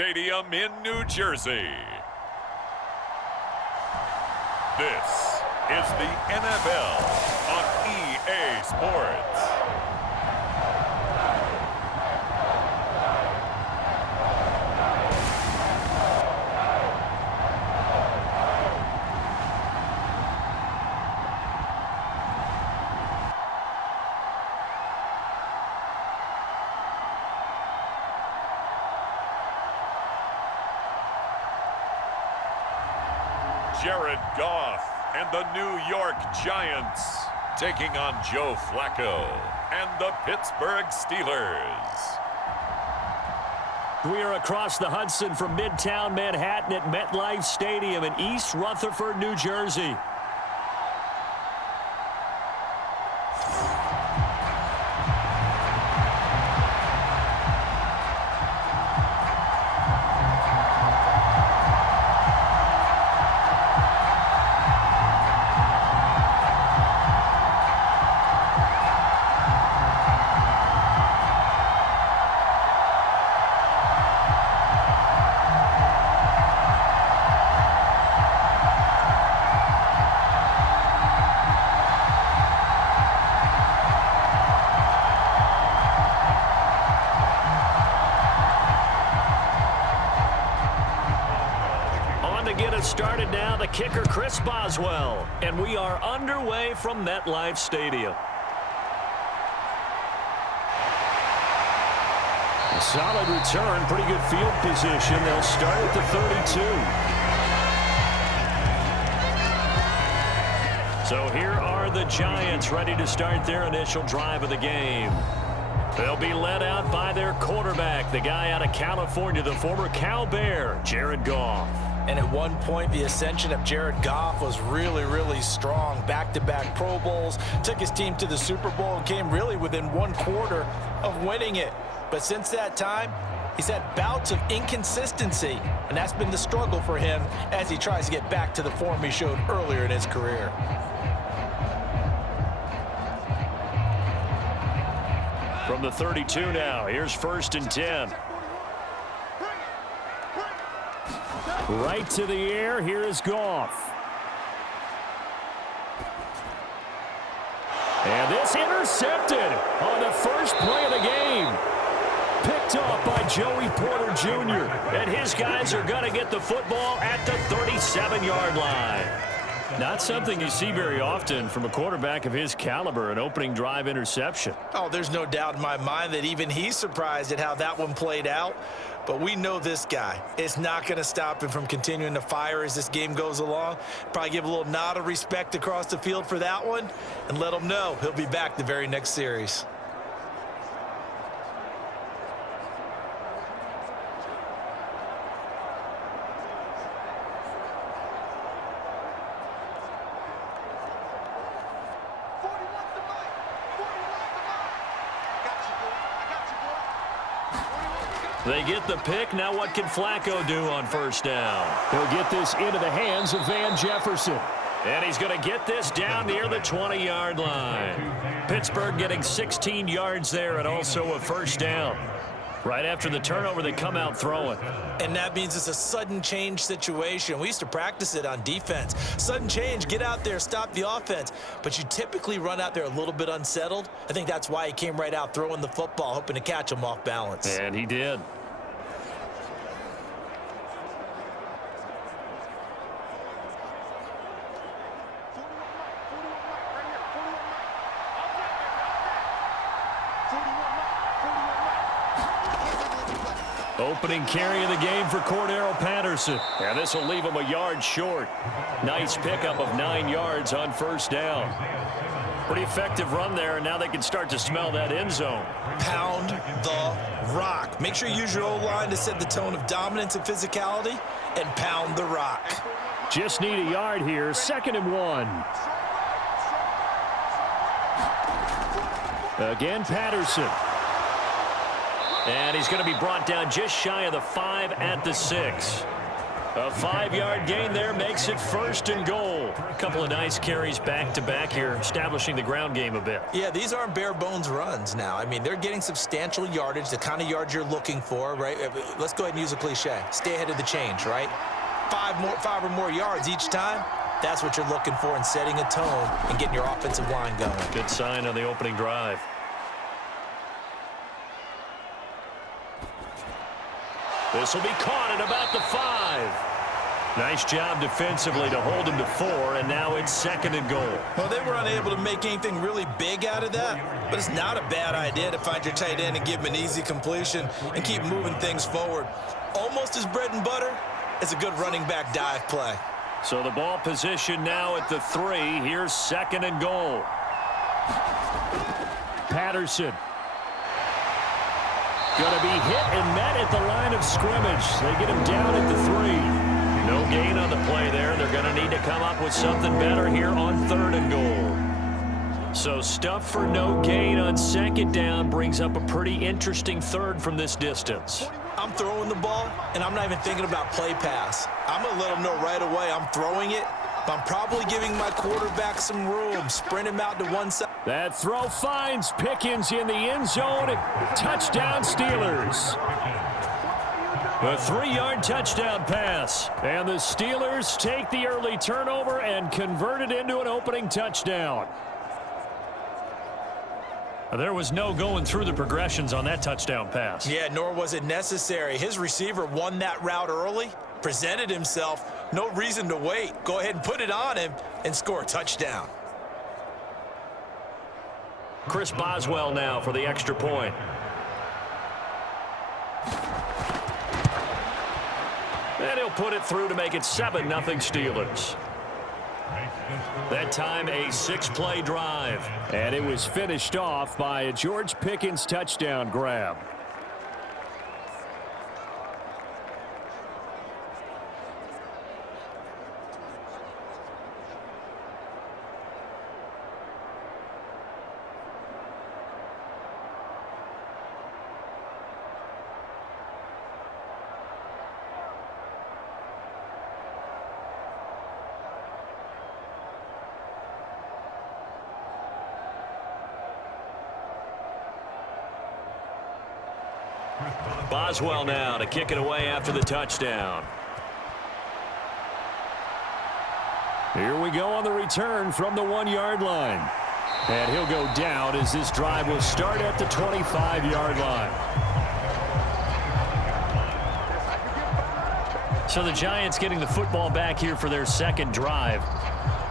Stadium in New Jersey. This is the NFL on EA Sports. Jared Goff and the New York Giants taking on Joe Flacco and the Pittsburgh Steelers. We are across the Hudson from Midtown Manhattan at MetLife Stadium in East Rutherford, New Jersey. Started now, the kicker Chris Boswell, and we are underway from MetLife Stadium. A solid return, pretty good field position. They'll start at the 32. So here are the Giants ready to start their initial drive of the game. They'll be led out by their quarterback, the guy out of California, the former Cal Bear, Jared Goff. And at one point, the ascension of Jared Goff was really, really strong. Back-to-back Pro Bowls, took his team to the Super Bowl, and came really within one quarter of winning it. But since that time, he's had bouts of inconsistency, and that's been the struggle for him as he tries to get back to the form he showed earlier in his career. From the 32 now, here's 1st and 10. Right to the air, here is Goff. And this intercepted on the first play of the game. Picked off by Joey Porter Jr. And his guys are going to get the football at the 37-yard line. Not something you see very often from a quarterback of his caliber, an opening drive interception. Oh, there's no doubt in my mind that even he's surprised at how that one played out. But we know this guy. It's not going to stop him from continuing to fire as this game goes along. Probably give a little nod of respect across the field for that one and let him know he'll be back the very next series. They get the pick. Now what can Flacco do on 1st down? He'll get this into the hands of Van Jefferson. And he's going to get this down near the 20-yard line. Pittsburgh getting 16 yards there and also a 1st down. Right after the turnover, they come out throwing. And that means it's a sudden change situation. We used to practice it on defense. Sudden change, get out there, stop the offense. But you typically run out there a little bit unsettled. I think that's why he came right out throwing the football, hoping to catch him off balance. And he did. Opening carry of the game for Cordero Patterson. And this will leave him a yard short. Nice pickup of 9 yards on 1st down. Pretty effective run there, and now they can start to smell that end zone. Pound the rock. Make sure you use your O-line to set the tone of dominance and physicality, and pound the rock. Just need a yard here. 2nd and 1. Again, Patterson. And he's going to be brought down just shy of the 5 at the 6. A 5-yard gain there makes it 1st and goal. A couple of nice carries back-to-back here, establishing the ground game a bit. Yeah, these aren't bare-bones runs now. I mean, they're getting substantial yardage, the kind of yards you're looking for, right? Let's go ahead and use a cliche. Stay ahead of the change, right? 5 or more yards each time. That's what you're looking for in setting a tone and getting your offensive line going. Good sign on the opening drive. This will be caught at about the 5. Nice job defensively to hold him to 4, and now it's 2nd and goal. Well, they were unable to make anything really big out of that, but it's not a bad idea to find your tight end and give him an easy completion and keep moving things forward. Almost as bread and butter as a good running back dive play. So the ball position now at the 3. Here's 2nd and goal. Patterson. Going to be hit and met at the line of scrimmage. They get him down at the 3. No gain on the play there. They're going to need to come up with something better here on 3rd and goal. So stuff for no gain on 2nd down brings up a pretty interesting 3rd from this distance. I'm throwing the ball, and I'm not even thinking about play pass. I'm going to let them know right away I'm throwing it, but I'm probably giving my quarterback some room, sprint him out to one side. That throw finds Pickens in the end zone. Touchdown, Steelers. A 3-yard touchdown pass. And the Steelers take the early turnover and convert it into an opening touchdown. There was no going through the progressions on that touchdown pass. Yeah, nor was it necessary. His receiver won that route early, presented himself. No reason to wait. Go ahead and put it on him and score a touchdown. Chris Boswell now for the extra point. And he'll put it through to make it 7-0 Steelers. That time a 6-play drive. And it was finished off by a George Pickens touchdown grab. Boswell now to kick it away after the touchdown. Here we go on the return from the 1-yard line. And he'll go down as this drive will start at the 25-yard line. So the Giants getting the football back here for their 2nd drive.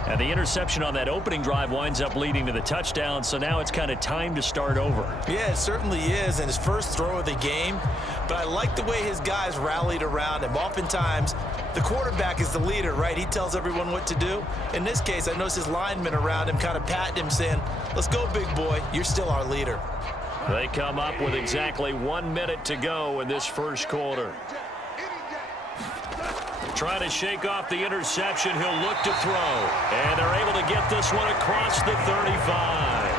And the interception on that opening drive winds up leading to the touchdown, so now it's kind of time to start over. Yeah, it certainly is, and his first throw of the game. But I like the way his guys rallied around him. Oftentimes, the quarterback is the leader, right? He tells everyone what to do. In this case, I noticed his linemen around him kind of patting him, saying, "Let's go, big boy. You're still our leader." They come up with exactly 1 minute to go in this first quarter. Trying to shake off the interception. He'll look to throw. And they're able to get this one across the 35.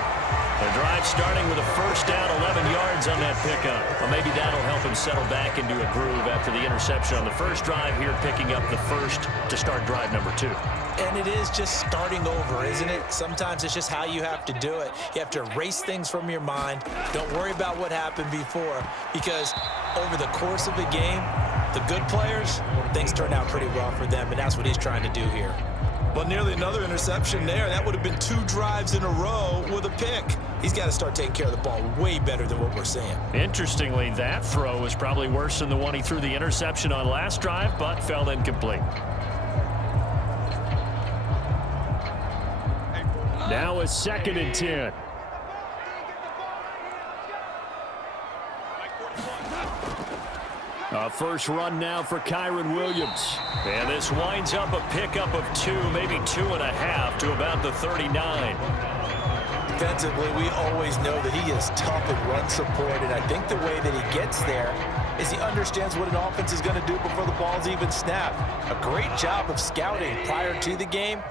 The drive starting with a first down, 11 yards on that pickup. Well, maybe that'll help him settle back into a groove after the interception on the first drive here, picking up the first to start drive number 2. And it is just starting over, isn't it? Sometimes it's just how you have to do it. You have to erase things from your mind. Don't worry about what happened before, because over the course of a game, the good players, things turn out pretty well for them, and that's what he's trying to do here. Well, nearly another interception there. That would have been 2 drives in a row with a pick. He's got to start taking care of the ball way better than what we're seeing. Interestingly, that throw was probably worse than the one he threw the interception on last drive, but fell incomplete. Now a 2nd and 10. A first run now for Kyron Williams. And this winds up a pickup of 2, maybe 2.5 to about the 39. Defensively, we always know that he is tough in run support, and I think the way that he gets there is he understands what an offense is going to do before the ball's even snapped. A great job of scouting prior to the game,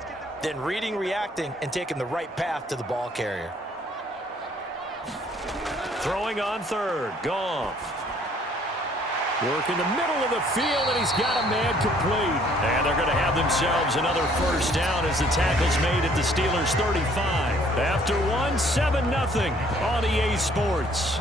then reading, reacting, and taking the right path to the ball carrier. Throwing on 3rd, Goff. Work in the middle of the field, and he's got a man complete. And they're going to have themselves another first down as the tackle's made at the Steelers' 35. After one, 7-0 on EA Sports.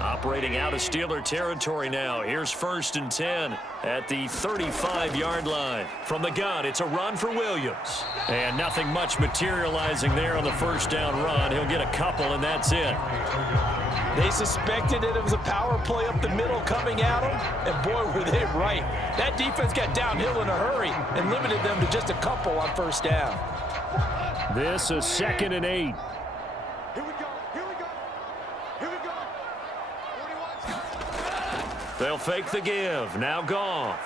Operating out of Steeler territory now. Here's 1st and 10 at the 35-yard line. From the gun, it's a run for Williams. And nothing much materializing there on the first down run. He'll get a couple, and that's it. They suspected it was a power play up the middle coming at them, and boy, were they right. That defense got downhill in a hurry and limited them to just a couple on first down. This is 2nd and 8. They'll fake the give. Now Goff.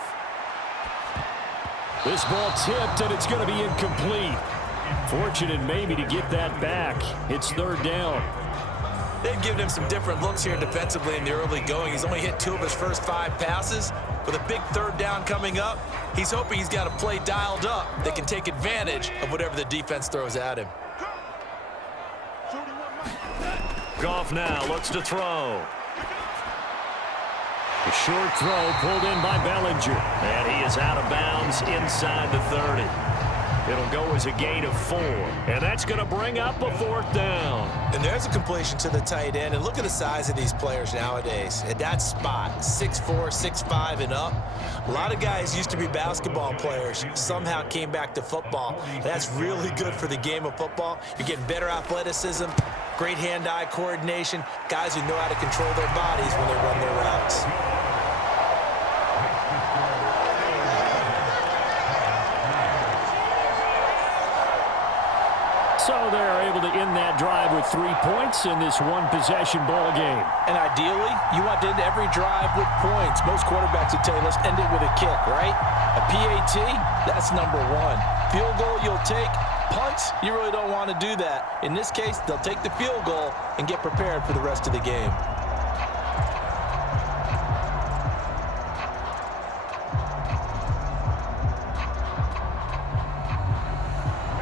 This ball tipped, and it's going to be incomplete. Fortunate maybe to get that back. It's 3rd down. They've given him some different looks here defensively in the early going. He's only hit 2 of his first 5 passes. With a big 3rd down coming up, he's hoping he's got a play dialed up that can take advantage of whatever the defense throws at him. Goff now looks to throw. A short throw pulled in by Bellinger. And he is out of bounds inside the 30. It'll go as a gain of 4. And that's going to bring up a 4th down. And there's a completion to the tight end. And look at the size of these players nowadays. At that spot, 6'4", 6'5", and up. A lot of guys used to be basketball players. Somehow came back to football. That's really good for the game of football. You're getting better athleticism, great hand-eye coordination, guys who know how to control their bodies when they run their routes. So they're able to end that drive with 3 points in this one-possession ball game. And ideally, you want to end every drive with points. Most quarterbacks would tell you, let's end it with a kick, right? A PAT, that's number 1. Field goal you'll take. Punts, you really don't want to do that. In this case, they'll take the field goal and get prepared for the rest of the game.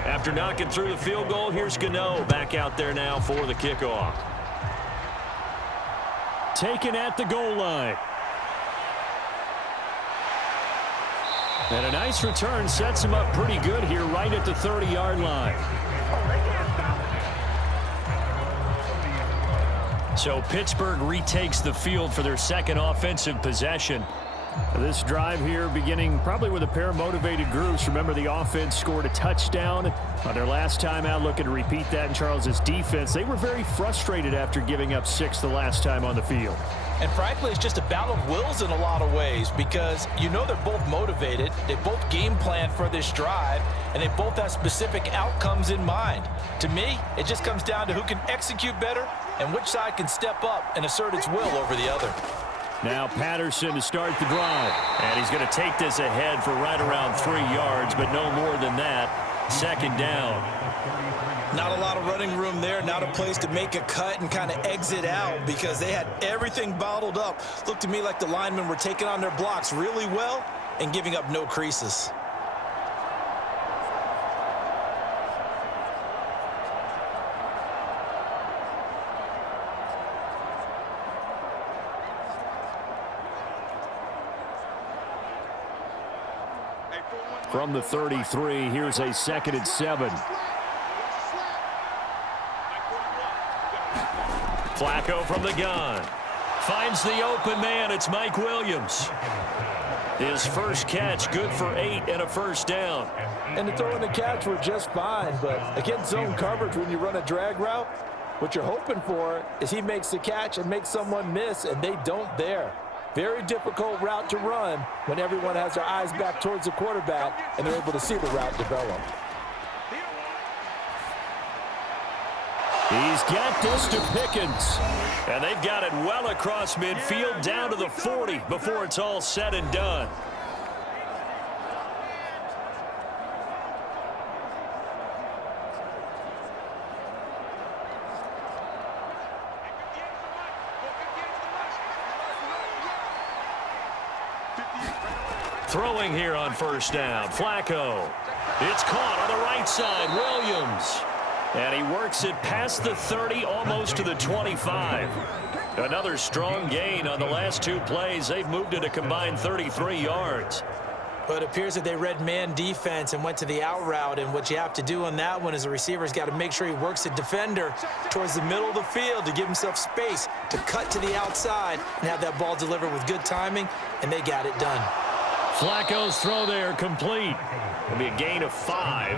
After knocking through the field goal, here's Gano back out there now for the kickoff. Taken at the goal line. And a nice return sets him up pretty good here right at the 30-yard line. So Pittsburgh retakes the field for their 2nd offensive possession. This drive here beginning probably with a pair of motivated groups. Remember, the offense scored a touchdown on their last time out. Looking to repeat that in Charles's defense. They were very frustrated after giving up 6 the last time on the field. And frankly, it's just a battle of wills in a lot of ways because you know they're both motivated. They both game plan for this drive, and they both have specific outcomes in mind. To me, it just comes down to who can execute better and which side can step up and assert its will over the other. Now Patterson to start the drive. And he's going to take this ahead for right around 3 yards, but no more than that. 2nd down. Not a lot of running room there, not a place to make a cut and kind of exit out because they had everything bottled up. Looked to me like the linemen were taking on their blocks really well and giving up no creases. From the 33, here's a 2nd and 7. Flacco from the gun. Finds the open man. It's Mike Williams. His first catch, good for 8 and a first down. And the throw and the catch were just fine, but against zone coverage when you run a drag route, what you're hoping for is he makes the catch and makes someone miss, and they don't there. Very difficult route to run when everyone has their eyes back towards the quarterback and they're able to see the route develop. He's got this to Pickens. And they've got it well across midfield down to the 40 before it's all said and done. Throwing here on first down, Flacco. It's caught on the right side, Williams. And he works it past the 30, almost to the 25. Another strong gain on the last two plays. They've moved it a combined 33 yards. But it appears that they read man defense and went to the out route. And what you have to do on that one is the receiver's got to make sure he works the defender towards the middle of the field to give himself space to cut to the outside and have that ball delivered with good timing, and they got it done. Flacco's throw there complete. It'll be a gain of 5,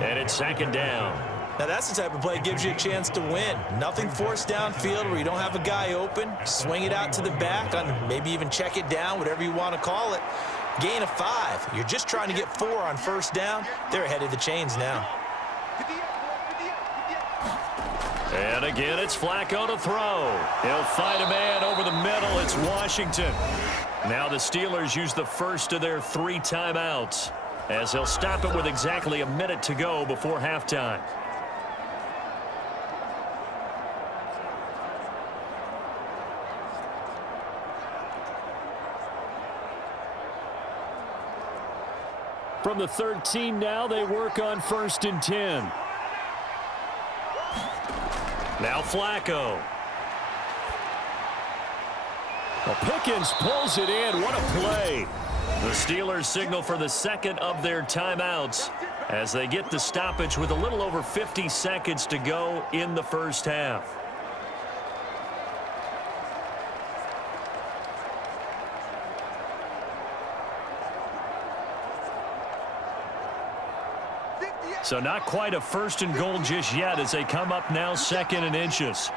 and it's second down. Now that's the type of play that gives you a chance to win. Nothing forced downfield where you don't have a guy open. Swing it out to the back, on maybe even check it down, whatever you want to call it. Gain of 5. You're just trying to get 4 on first down. They're ahead of the chains now. And again, it's Flacco to throw. He'll fight a man over the middle. It's Washington. Now the Steelers use the first of their 3 timeouts, as they'll stop it with exactly a minute to go before halftime. From the 13 now, they work on 1st and 10. Now Flacco. Well, Pickens pulls it in. What a play. The Steelers signal for the second of their timeouts as they get the stoppage with a little over 50 seconds to go in the first half. So not quite a 1st and goal just yet as they come up now 2nd and inches.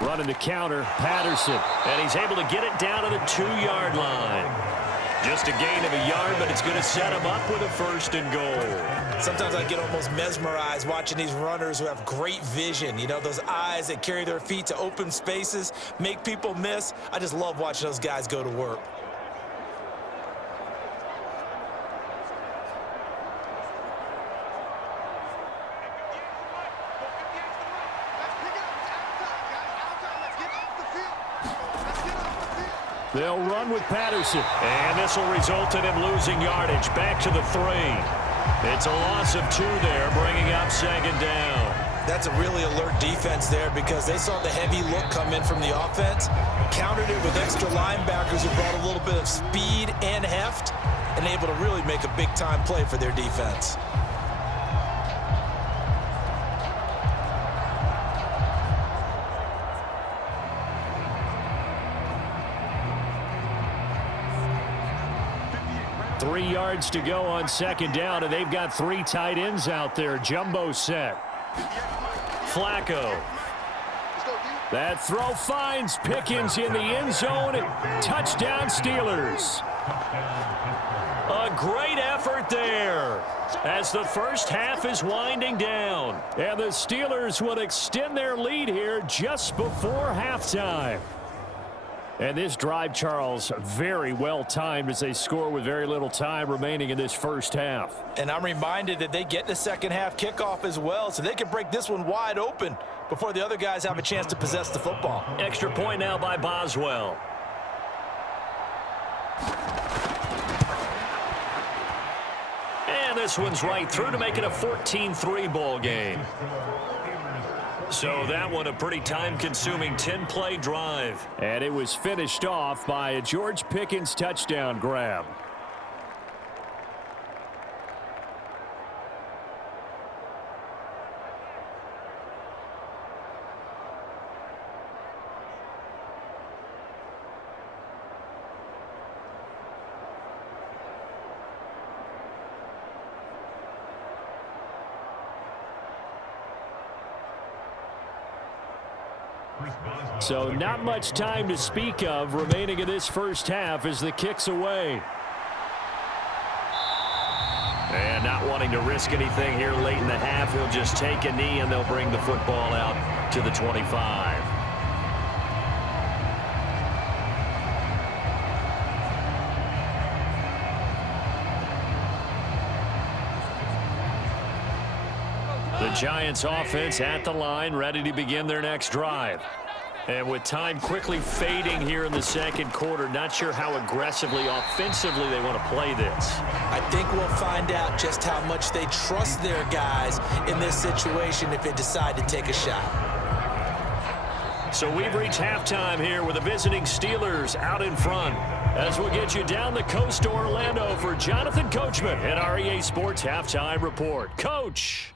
Running the counter, Patterson. And he's able to get it down to the 2-yard line. Just a gain of a yard, but it's going to set him up with a 1st and goal. Sometimes I get almost mesmerized watching these runners who have great vision. You know, those eyes that carry their feet to open spaces, make people miss. I just love watching those guys go to work. They'll run with Patterson. And this will result in him losing yardage. Back to the 3. It's a loss of 2 there, bringing up 2nd down. That's a really alert defense there because they saw the heavy look come in from the offense, countered it with extra linebackers who brought a little bit of speed and heft, and able to really make a big-time play for their defense. Three yards to go on 2nd down, and they've got 3 tight ends out there. Jumbo set. Flacco. That throw finds Pickens in the end zone. Touchdown, Steelers. A great effort there as the first half is winding down. And the Steelers will extend their lead here just before halftime. And this drive, Charles, very well timed as they score with very little time remaining in this first half. And I'm reminded that they get the second half kickoff as well, so they can break this one wide open before the other guys have a chance to possess the football. Extra point now by Boswell. And this one's right through to make it a 14-3 ball game. So that one a pretty time-consuming 10-play drive. And it was finished off by a George Pickens touchdown grab. So not much time to speak of remaining in this first half as the kick's away. And not wanting to risk anything here late in the half, he'll just take a knee and they'll bring the football out to the 25. The Giants offense at the line, ready to begin their next drive. And with time quickly fading here in the second quarter, not sure how aggressively, offensively they want to play this. I think we'll find out just how much they trust their guys in this situation if they decide to take a shot. So we've reached halftime here with the visiting Steelers out in front. As we'll get you down the coast to Orlando for Jonathan Coachman and our EA Sports Halftime Report. Coach.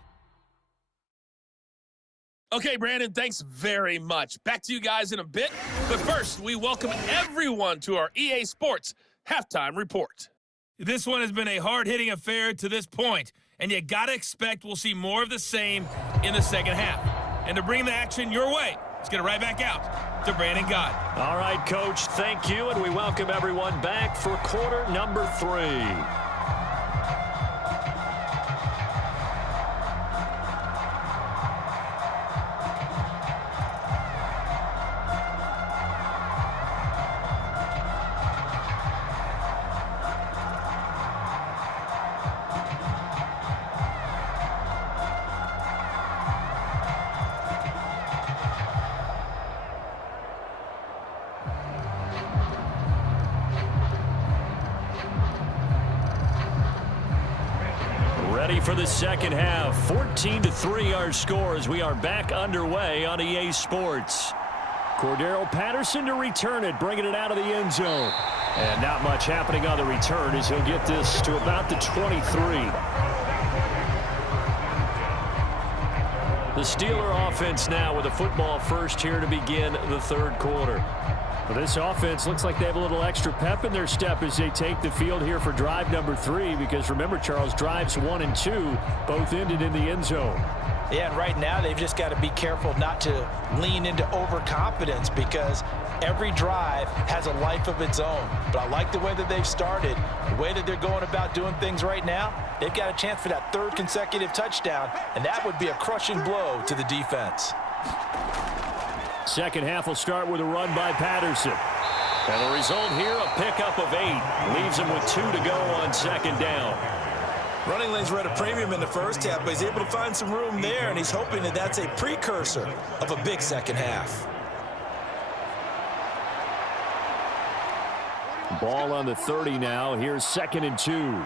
Okay, Brandon, thanks very much. Back to you guys in a bit. But first, we welcome everyone to our EA Sports Halftime Report. This one has been a hard-hitting affair to this point, and you got to expect we'll see more of the same in the second half. And to bring the action your way, let's get it right back out to Brandon Gott. All right, Coach, thank you, and we welcome everyone back for quarter number 3. Ready for the second half. 14-3 our score as we are back underway on EA Sports. Cordero Patterson to return it, bringing it out of the end zone. And not much happening on the return as he'll get this to about the 23. The Steeler offense now with a football first here to begin the third quarter. Well, this offense looks like they have a little extra pep in their step as they take the field here for drive number 3 because remember, Charles, drives 1 and 2 both ended in the end zone. Yeah, and right now they've just got to be careful not to lean into overconfidence because every drive has a life of its own. But I like the way that they've started, the way that they're going about doing things right now. They've got a chance for that 3rd consecutive touchdown, and that would be a crushing blow to the defense. Second half will start with a run by Patterson. And the result here, a pickup of 8. Leaves him with 2 to go on second down. Running lanes were at a premium in the first half, but he's able to find some room there, and he's hoping that that's a precursor of a big second half. Ball on the 30 now. Here's 2nd and 2.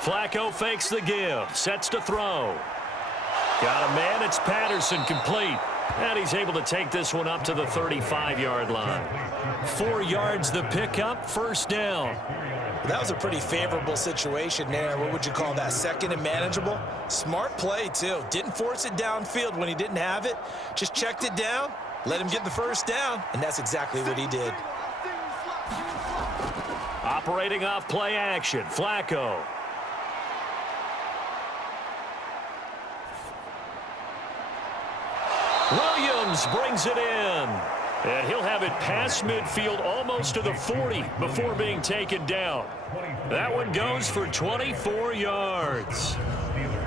Flacco fakes the give. Sets to throw. Got a man. It's Patterson complete. And he's able to take this one up to the 35-yard line. 4 yards the pickup. First down. That was a pretty favorable situation there. What would you call that? 2nd and manageable? Smart play, too. Didn't force it downfield when he didn't have it. Just checked it down, let him get the first down, and that's exactly what he did. Operating off play action. Flacco. Williams brings it in. And he'll have it past midfield almost to the 40 before being taken down. That one goes for 24 yards.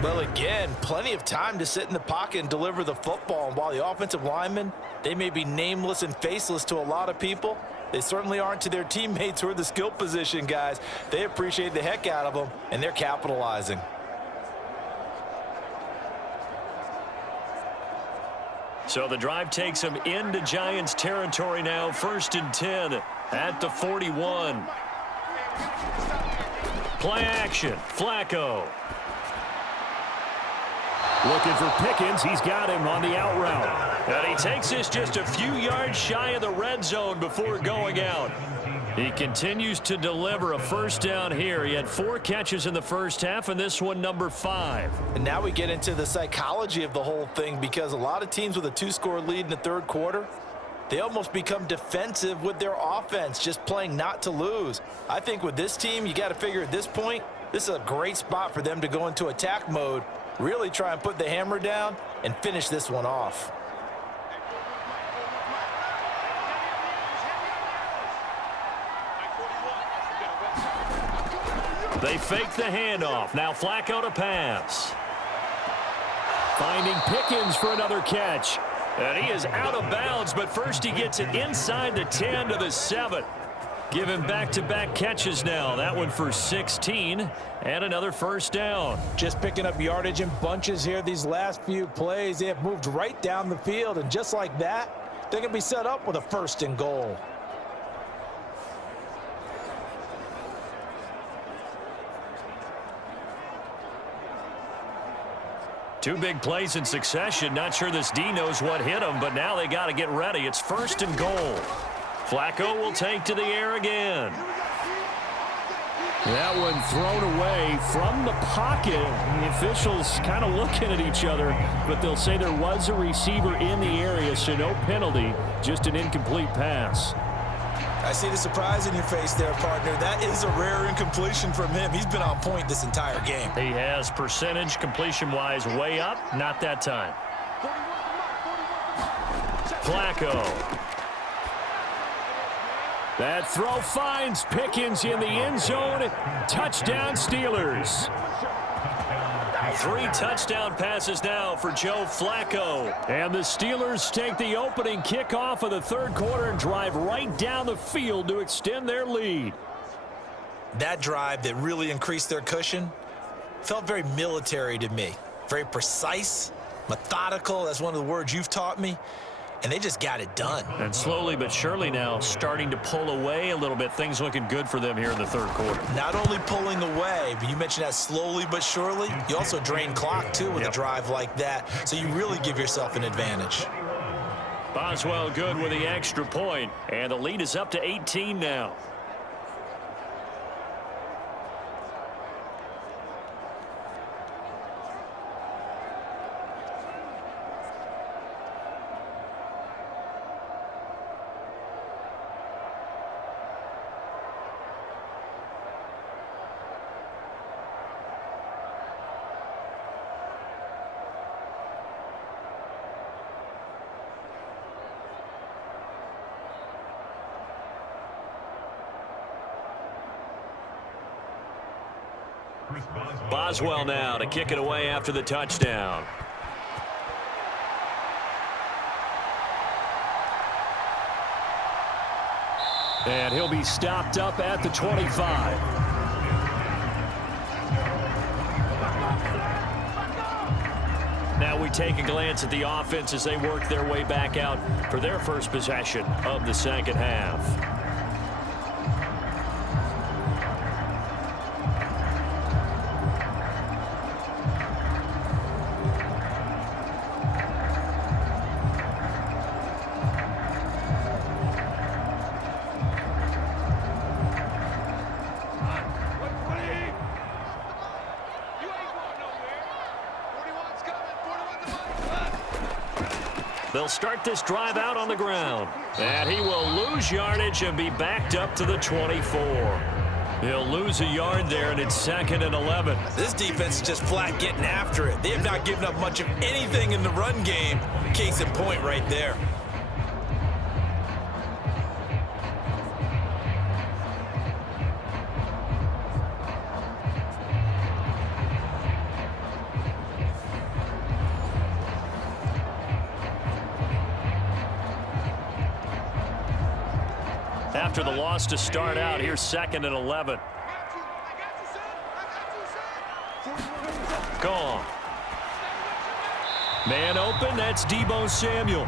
Well, again, plenty of time to sit in the pocket and deliver the football. And while the offensive linemen, they may be nameless and faceless to a lot of people, they certainly aren't to their teammates who are the skill position guys. They appreciate the heck out of them, and they're capitalizing. So the drive takes him into Giants territory now. 1st and 10 at the 41. Play action. Flacco. Looking for Pickens. He's got him on the out route. And he takes this just a few yards shy of the red zone before going out. He continues to deliver a first down here. He had 4 catches in the first half, and this one number 5. And now we get into the psychology of the whole thing because a lot of teams with a 2-score lead in the third quarter, they almost become defensive with their offense, just playing not to lose. I think with this team, you got to figure at this point, this is a great spot for them to go into attack mode, really try and put the hammer down and finish this one off. They fake the handoff. Now Flacco to pass. Finding Pickens for another catch. And he is out of bounds, but first he gets it inside the 10 to the 7. Giving back-to-back catches now. That one for 16 and another first down. Just picking up yardage in bunches here these last few plays. They have moved right down the field, and just like that, they're going to be set up with a 1st and goal. Two big plays in succession. Not sure this D knows what hit him, but now they got to get ready. It's 1st and goal. Flacco will take to the air again. That one thrown away from the pocket. The officials kind of looking at each other, but they'll say there was a receiver in the area, so no penalty, just an incomplete pass. I see the surprise in your face there, partner. That is a rare incompletion from him. He's been on point this entire game. He has percentage completion-wise way up. Not that time. Flacco. That throw finds Pickens in the end zone. Touchdown Steelers. 3 touchdown passes now for Joe Flacco. And the Steelers take the opening kickoff of the 3rd quarter and drive right down the field to extend their lead. That drive that really increased their cushion felt very military to me. Very precise, methodical. That's one of the words you've taught me. And they just got it done. And slowly but surely now starting to pull away a little bit. Things looking good for them here in the 3rd quarter. Not only pulling away, but you mentioned that slowly but surely. You also drain clock, too, with a drive like that. So you really give yourself an advantage. Boswell good with the extra point. And the lead is up to 18 now. Boswell now to kick it away after the touchdown. And he'll be stopped up at the 25. Now we take a glance at the offense as they work their way back out for their first possession of the 2nd half. They'll start this drive out on the ground. And he will lose yardage and be backed up to the 24. He'll lose a yard there, and it's 2nd and 11. This defense is just flat getting after it. They have not given up much of anything in the run game. Case in point right there. After the loss to start out, here's 2nd and 11. Gone. Man open, that's Deebo Samuel.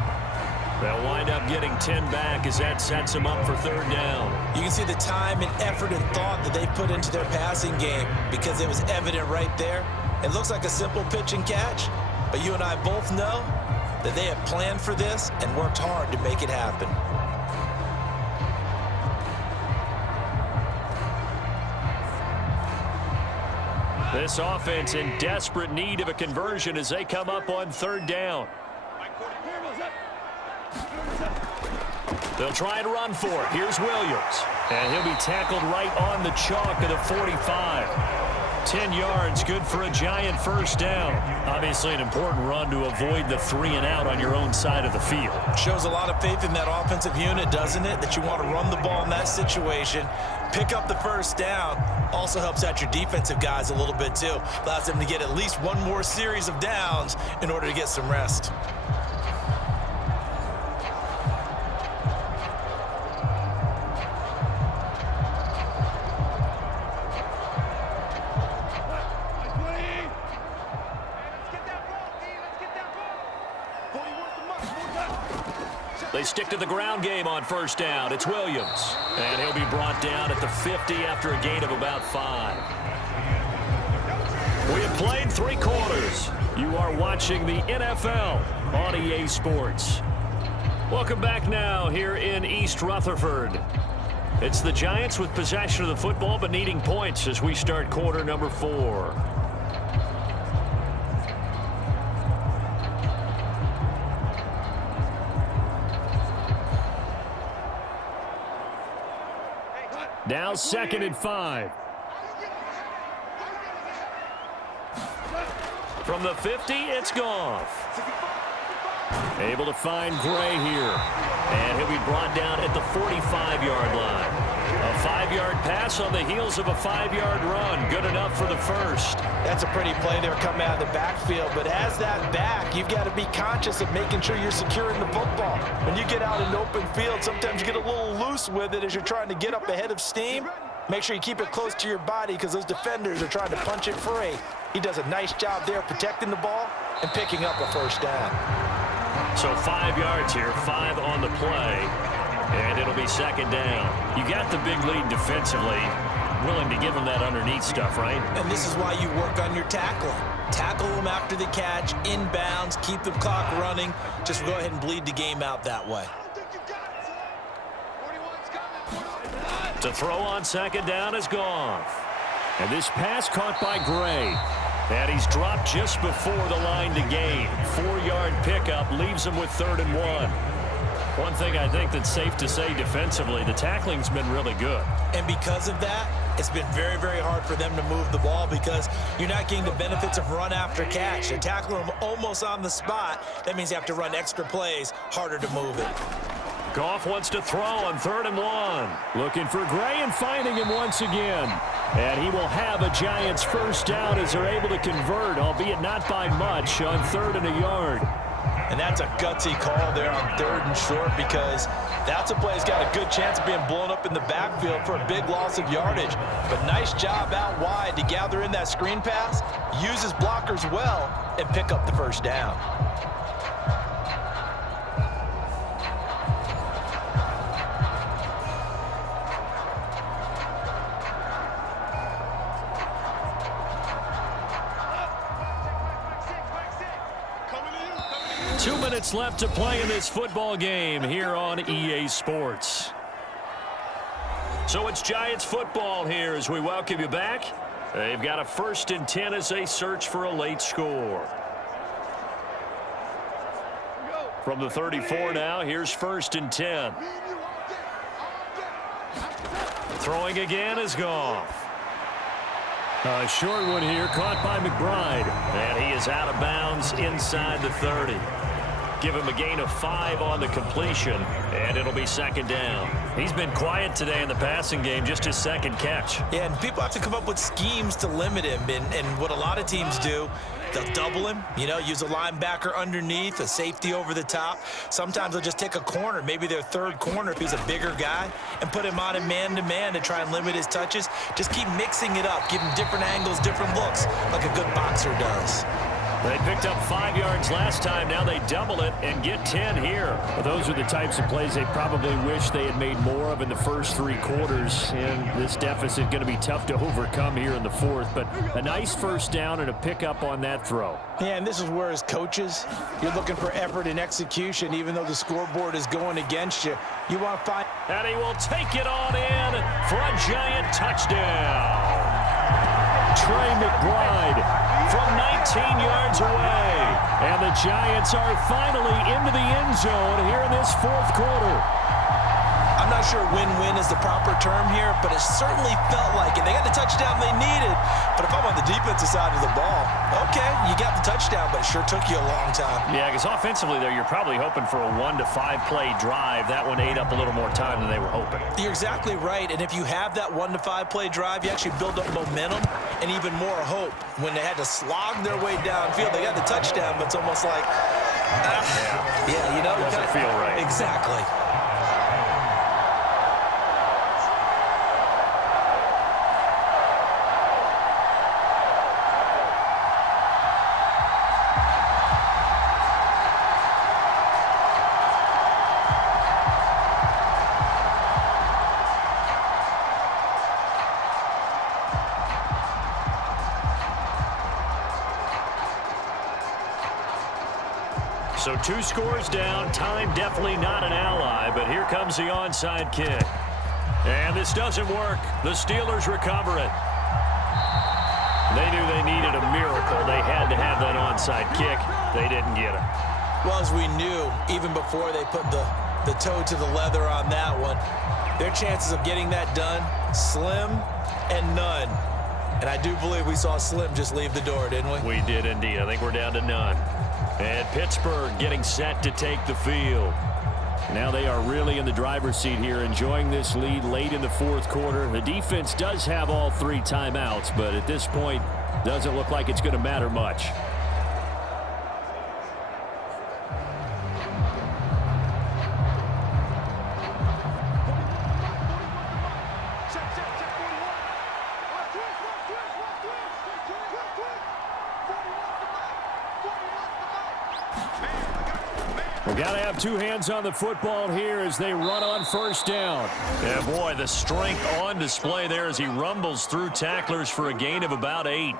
They'll wind up getting 10 back as that sets them up for 3rd down. You can see the time and effort and thought that they put into their passing game because it was evident right there. It looks like a simple pitch and catch, but you and I both know that they have planned for this and worked hard to make it happen. This offense in desperate need of a conversion as they come up on 3rd down. They'll try and run for it. Here's Williams. And he'll be tackled right on the chalk of the 45. 10 yards, good for a giant 1st down. Obviously an important run to avoid the 3 and out on your own side of the field. Shows a lot of faith in that offensive unit, doesn't it? That you want to run the ball in that situation. Pick up the 1st down. Also helps out your defensive guys a little bit too. Allows them to get at least one more series of downs in order to get some rest. They stick to the ground game on first down. It's Williams. And he'll be brought down at the 50 after a gain of about 5. We have played 3 quarters. You are watching the NFL on EA Sports. Welcome back now here in East Rutherford. It's the Giants with possession of the football but needing points as we start quarter number 4. Now 2nd and 5. From the 50, it's Goff. Able to find Gray here. And he'll be brought down at the 45-yard line. A 5-yard pass on the heels of a 5-yard run. Good enough for the first. That's a pretty play there coming out of the backfield. But as that back, you've got to be conscious of making sure you're securing the football. When you get out in open field, sometimes you get a little loose with it as you're trying to get up ahead of steam. Make sure you keep it close to your body because those defenders are trying to punch it free. He does a nice job there protecting the ball and picking up a first down. So 5 yards here, 5 on the play, and it'll be 2nd down. You got the big lead defensively, willing to give them that underneath stuff, right? And this is why you work on your tackling. Tackle them after the catch, inbounds, keep the clock running. Just go ahead and bleed the game out that way. To throw on 2nd down is Goff. And this pass caught by Gray. And he's dropped just before the line to gain. 4-yard pickup leaves him with 3rd and 1. One thing I think that's safe to say defensively, the tackling's been really good. And because of that, it's been very, very hard for them to move the ball because you're not getting the benefits of run after catch. They're tackling them almost on the spot. That means you have to run extra plays, harder to move it. Goff wants to throw on 3rd and 1. Looking for Gray and finding him once again. And he will have a Giants first down as they're able to convert, albeit not by much, on 3rd and a yard. And that's a gutsy call there on 3rd and short because that's a play that's got a good chance of being blown up in the backfield for a big loss of yardage. But nice job out wide to gather in that screen pass, use his blockers well, and pick up the first down. Left to play in this football game here on EA Sports. So it's Giants football here as we welcome you back. They've got a 1st and 10 as they search for a late score. From the 34 now, here's 1st and 10. Throwing again is Goff. A short one here caught by McBride. And he is out of bounds inside the 30. Give him a gain of 5 on the completion, and it'll be 2nd down. He's been quiet today in the passing game, just his 2nd catch. Yeah, and people have to come up with schemes to limit him, and what a lot of teams do, they'll double him, use a linebacker underneath, a safety over the top. Sometimes they'll just take a corner, maybe their 3rd corner if he's a bigger guy, and put him on a man-to-man to try and limit his touches. Just keep mixing it up, give him different angles, different looks, like a good boxer does. They picked up 5 yards last time. Now they double it and get 10 here. Well, those are the types of plays they probably wish they had made more of in the first 3 quarters. And this deficit going to be tough to overcome here in the 4th. But a nice first down and a pickup on that throw. Yeah, and this is where as coaches, you're looking for effort and execution. Even though the scoreboard is going against you, you want to find... And he will take it on in for a Giant touchdown. Trey McBride from 19 yards away. And the Giants are finally into the end zone here in this 4th quarter. I'm not sure win-win is the proper term here, but it certainly felt like it. They got the touchdown they needed, but if I'm on the defensive side of the ball, okay, you got the touchdown, but it sure took you a long time. Yeah, because offensively there, you're probably hoping for a 1 to 5 play drive. That one ate up a little more time than they were hoping. You're exactly right, and if you have that 1 to 5 play drive, you actually build up momentum and even more hope. When they had to slog their way downfield, they got the touchdown, but it's almost like, Doesn't feel right. Exactly. So 2 scores down. Time definitely not an ally, but here comes the onside kick. And this doesn't work. The Steelers recover it. They knew they needed a miracle. They had to have that onside kick. They didn't get it. Well, as we knew, even before they put the toe to the leather on that one, their chances of getting that done, slim and none. And I do believe we saw Slim just leave the door, didn't we? We did indeed. I think we're down to none. And Pittsburgh getting set to take the field. Now they are really in the driver's seat here, enjoying this lead late in the 4th quarter. The defense does have all 3 timeouts, but at this point, doesn't look like it's going to matter much. We've got to have 2 hands on the football here as they run on 1st down. Yeah, boy, the strength on display there as he rumbles through tacklers for a gain of about 8.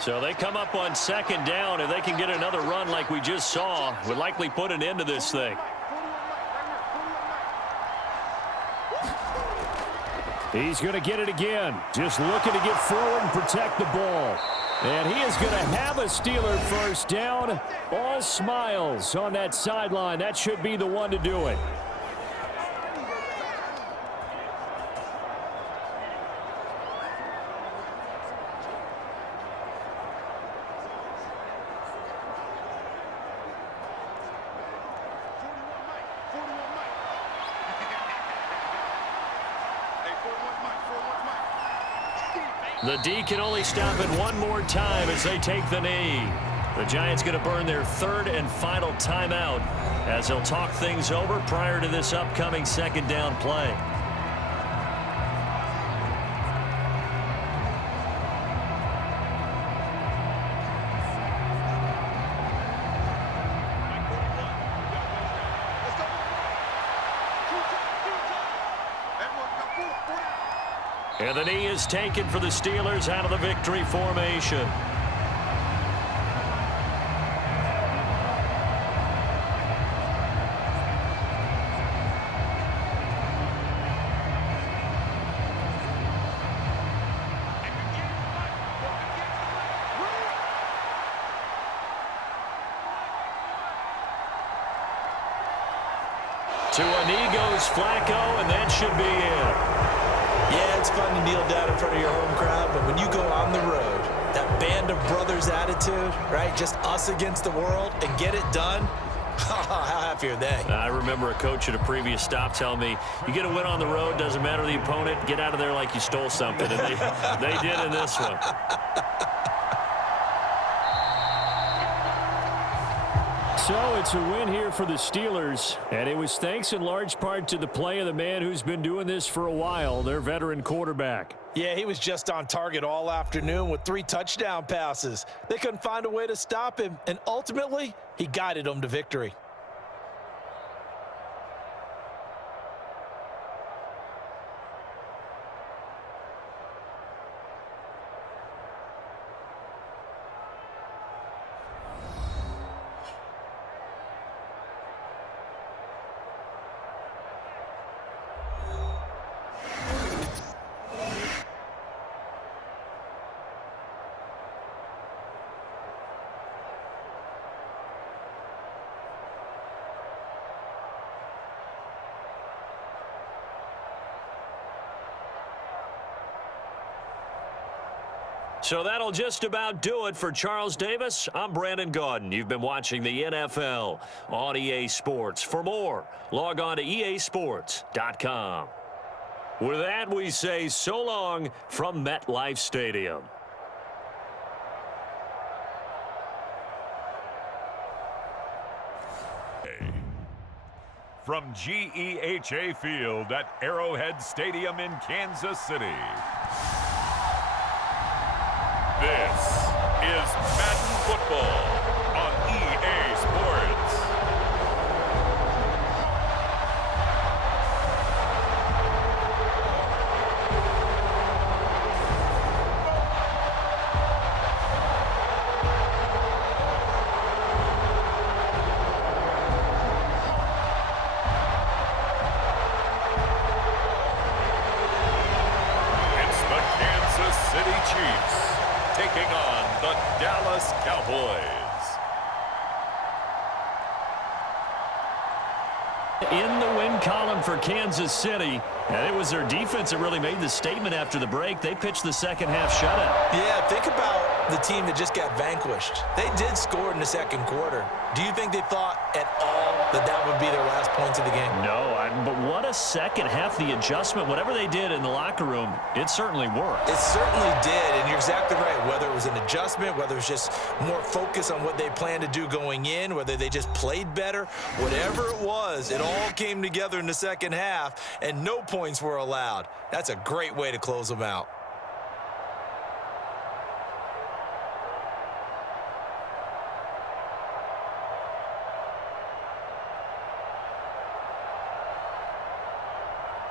So they come up on 2nd down. If they can get another run like we just saw, would likely put an end to this thing. He's going to get it again. Just looking to get forward and protect the ball. And he is going to have a Steeler 1st down. All smiles on that sideline. That should be the one to do it. The D can only stop it one more time as they take the knee. The Giants going to burn their 3rd and final timeout as they'll talk things over prior to this upcoming 2nd down play. And the knee is taken for the Steelers out of the victory formation. To a knee goes Flacco, and that should be it. Yeah, it's fun to kneel down in front of your home crowd, but when you go on the road, that band of brothers attitude, right? Just us against the world and get it done. How happy are they? I remember a coach at a previous stop telling me, you get a win on the road, doesn't matter the opponent, get out of there like you stole something. And they did in this one. So it's a win here for the Steelers, and it was thanks in large part to the play of the man who's been doing this for a while, their veteran quarterback. Yeah, he was just on target all afternoon with 3 touchdown passes. They couldn't find a way to stop him, and ultimately, he guided them to victory. So that'll just about do it for Charles Davis. I'm Brandon Gaudin. You've been watching the NFL on EA Sports. For more, log on to easports.com. With that, we say so long from MetLife Stadium. From GEHA Field at Arrowhead Stadium in Kansas City. This is Madden Football on EA Sports. Chiefs taking on the Dallas Cowboys. In the win column for Kansas City, and it was their defense that really made the statement after the break. They pitched the second half shutout. Yeah, think about the team that just got vanquished. They did score in the second quarter. Do you think they thought at all that that would be their last points of the game? No, but what a second half. The adjustment, whatever they did in the locker room, it certainly worked. It certainly did, and you're exactly right. Whether it was an adjustment, whether it was just more focus on what they planned to do going in, whether they just played better, whatever it was, it all came together in the second half, and no points were allowed. That's a great way to close them out.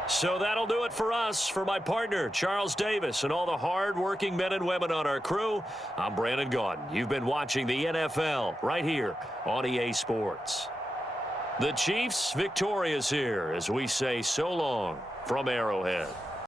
So that'll do it for us. For my partner, Charles Davis, and all the hard-working men and women on our crew, I'm Brandon Gaudin. You've been watching the NFL right here on EA Sports. The Chiefs victorious here as we say so long from Arrowhead.